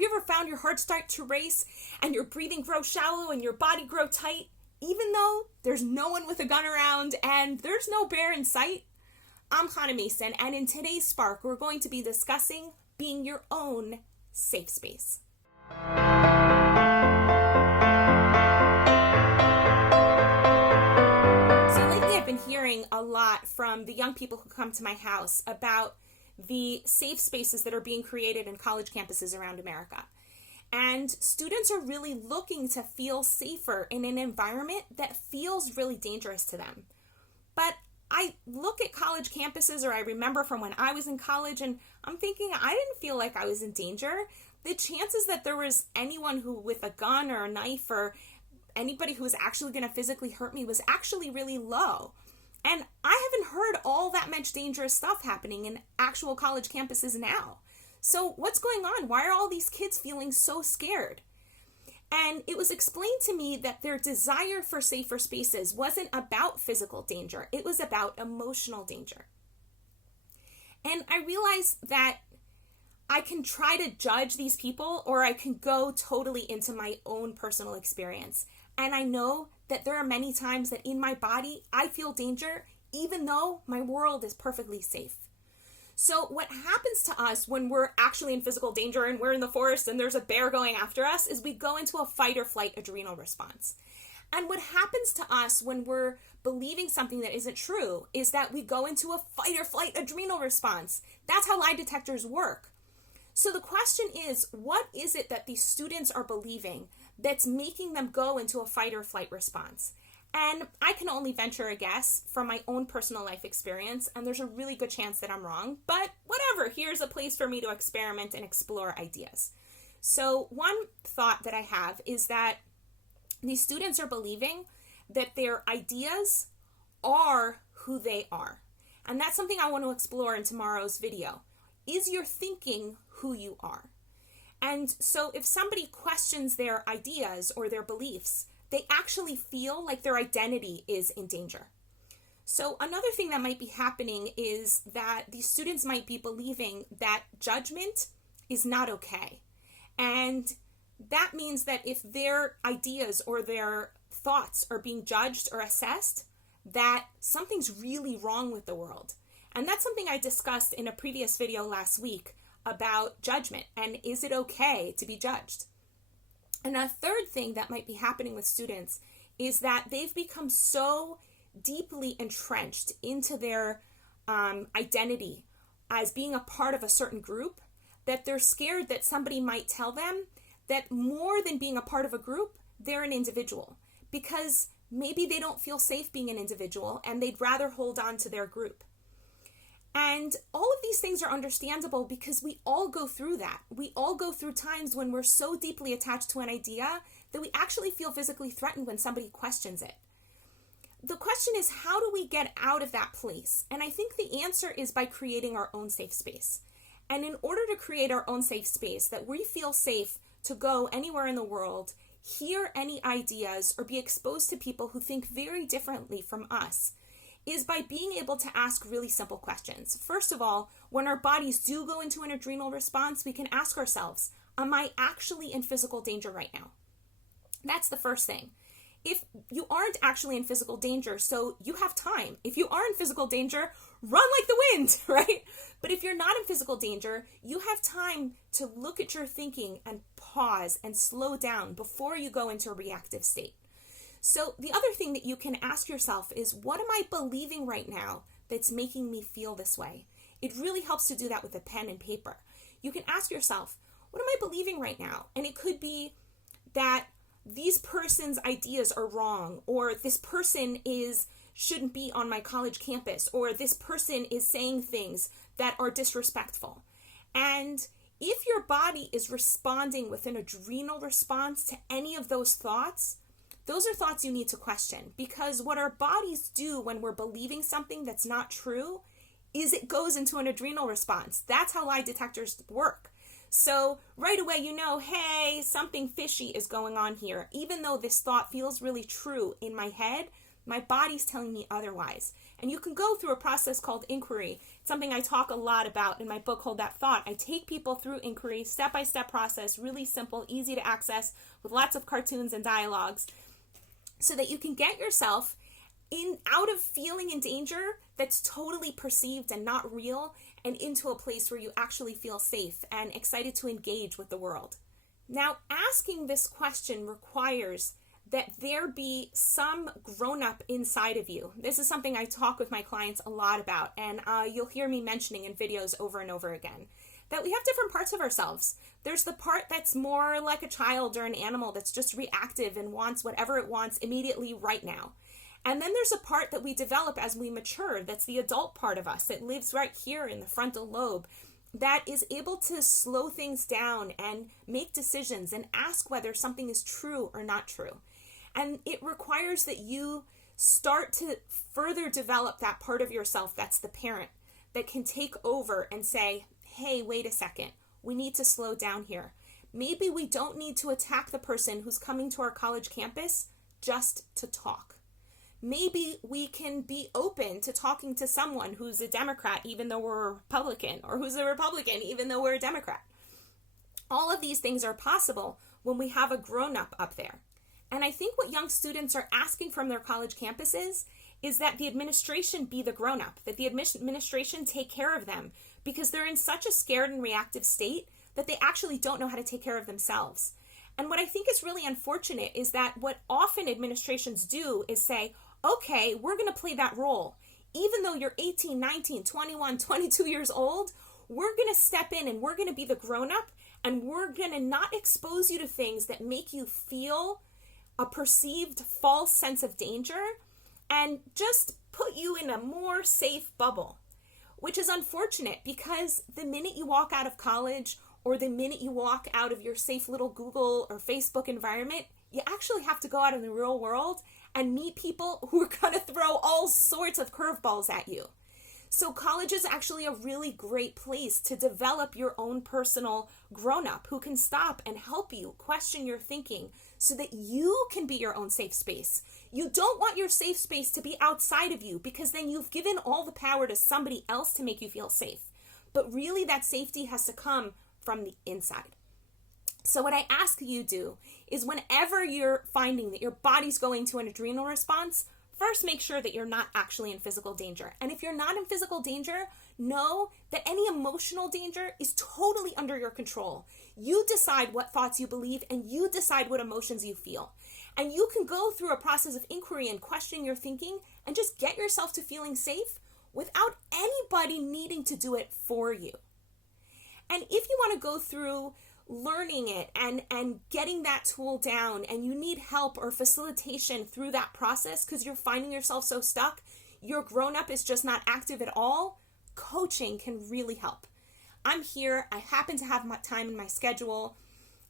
Have you ever found your heart start to race and your breathing grow shallow and your body grow tight, even though there's no one with a gun around and there's no bear in sight? I'm Hannah Mason, and in today's Spark, we're going to be discussing being your own safe space. So lately I've been hearing a lot from the young people who come to my house about the safe spaces that are being created in college campuses around America. And students are really looking to feel safer in an environment that feels really dangerous to them. But I look at college campuses, or I remember from when I was in college, and I'm thinking I didn't feel like I was in danger. The chances that there was anyone who with a gun or a knife or anybody who was actually going to physically hurt me was actually really low. And I haven't heard all that much dangerous stuff happening in actual college campuses now. So what's going on? Why are all these kids feeling so scared? And it was explained to me that their desire for safer spaces wasn't about physical danger. It was about emotional danger. And I realized that I can try to judge these people, or I can go totally into my own personal experience. And I know that there are many times that in my body, I feel danger, even though my world is perfectly safe. So what happens to us when we're actually in physical danger and we're in the forest and there's a bear going after us is we go into a fight or flight adrenal response. And what happens to us when we're believing something that isn't true is that we go into a fight or flight adrenal response. That's how lie detectors work. So the question is, what is it that these students are believing that's making them go into a fight or flight response? And I can only venture a guess from my own personal life experience, and there's a really good chance that I'm wrong, but whatever, here's a place for me to experiment and explore ideas. So one thought that I have is that these students are believing that their ideas are who they are. And that's something I want to explore in tomorrow's video. Is your thinking who you are? And so if somebody questions their ideas or their beliefs, they actually feel like their identity is in danger. So another thing that might be happening is that these students might be believing that judgment is not okay. And that means that if their ideas or their thoughts are being judged or assessed, that something's really wrong with the world. And that's something I discussed in a previous video last week about judgment and is it okay to be judged? And a third thing that might be happening with students is that they've become so deeply entrenched into their identity as being a part of a certain group that they're scared that somebody might tell them that more than being a part of a group, they're an individual, because maybe they don't feel safe being an individual and they'd rather hold on to their group. And all of these things are understandable because we all go through that. We all go through times when we're so deeply attached to an idea that we actually feel physically threatened when somebody questions it. The question is, how do we get out of that place? And I think the answer is by creating our own safe space. And in order to create our own safe space, that we feel safe to go anywhere in the world, hear any ideas, or be exposed to people who think very differently from us, is by being able to ask really simple questions. First of all, when our bodies do go into an adrenal response, we can ask ourselves, am I actually in physical danger right now? That's the first thing. If you aren't actually in physical danger, so you have time. If you are in physical danger, run like the wind, right? But if you're not in physical danger, you have time to look at your thinking and pause and slow down before you go into a reactive state. So the other thing that you can ask yourself is, what am I believing right now that's making me feel this way? It really helps to do that with a pen and paper. You can ask yourself, what am I believing right now? And it could be that these person's ideas are wrong, or this person shouldn't be on my college campus, or this person is saying things that are disrespectful. And if your body is responding with an adrenal response to any of those thoughts, those are thoughts you need to question, because what our bodies do when we're believing something that's not true is it goes into an adrenal response. That's how lie detectors work. So right away, you know, hey, something fishy is going on here. Even though this thought feels really true in my head, my body's telling me otherwise. And you can go through a process called inquiry. It's something I talk a lot about in my book, Hold That Thought. I take people through inquiry, step-by-step process, really simple, easy to access, with lots of cartoons and dialogues, so that you can get yourself out of feeling in danger that's totally perceived and not real, and into a place where you actually feel safe and excited to engage with the world. Now, asking this question requires that there be some grown-up inside of you. This is something I talk with my clients a lot about, and you'll hear me mentioning in videos over and over again, that we have different parts of ourselves. There's the part that's more like a child or an animal that's just reactive and wants whatever it wants immediately right now. And then there's a part that we develop as we mature, that's the adult part of us, that lives right here in the frontal lobe, that is able to slow things down and make decisions and ask whether something is true or not true. And it requires that you start to further develop that part of yourself that's the parent, that can take over and say, hey, wait a second, we need to slow down here. Maybe we don't need to attack the person who's coming to our college campus just to talk. Maybe we can be open to talking to someone who's a Democrat even though we're a Republican, or who's a Republican even though we're a Democrat. All of these things are possible when we have a grown-up up there. And I think what young students are asking from their college campuses is that the administration be the grown-up, that the administration take care of them, because they're in such a scared and reactive state that they actually don't know how to take care of themselves. And what I think is really unfortunate is that what often administrations do is say, okay, we're going to play that role. Even though you're 18, 19, 21, 22 years old, we're going to step in and we're going to be the grown-up, and we're going to not expose you to things that make you feel a perceived false sense of danger, and just put you in a more safe bubble, which is unfortunate, because the minute you walk out of college, or the minute you walk out of your safe little Google or Facebook environment, you actually have to go out in the real world and meet people who are going to throw all sorts of curveballs at you. So college is actually a really great place to develop your own personal grown-up who can stop and help you question your thinking so that you can be your own safe space. You don't want your safe space to be outside of you, because then you've given all the power to somebody else to make you feel safe. But really, that safety has to come from the inside. So what I ask you do is, whenever you're finding that your body's going to an adrenal response, first make sure that you're not actually in physical danger. And if you're not in physical danger, know that any emotional danger is totally under your control. You decide what thoughts you believe, and you decide what emotions you feel. And you can go through a process of inquiry and question your thinking and just get yourself to feeling safe without anybody needing to do it for you. And if you want to go through learning it and getting that tool down, and you need help or facilitation through that process because you're finding yourself so stuck, your grown-up is just not active at all, coaching can really help. I'm here. I happen to have my time in my schedule,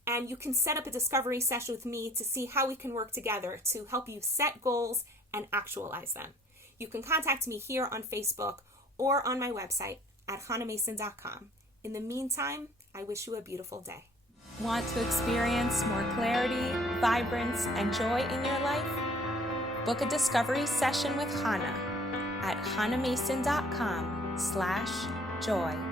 and you can set up a discovery session with me to see how we can work together to help you set goals and actualize them. You can contact me here on Facebook or on my website at hanamason.com. In the meantime, I wish you a beautiful day. Want to experience more clarity, vibrance, and joy in your life? Book a discovery session with Hana at hanamason.com/joy.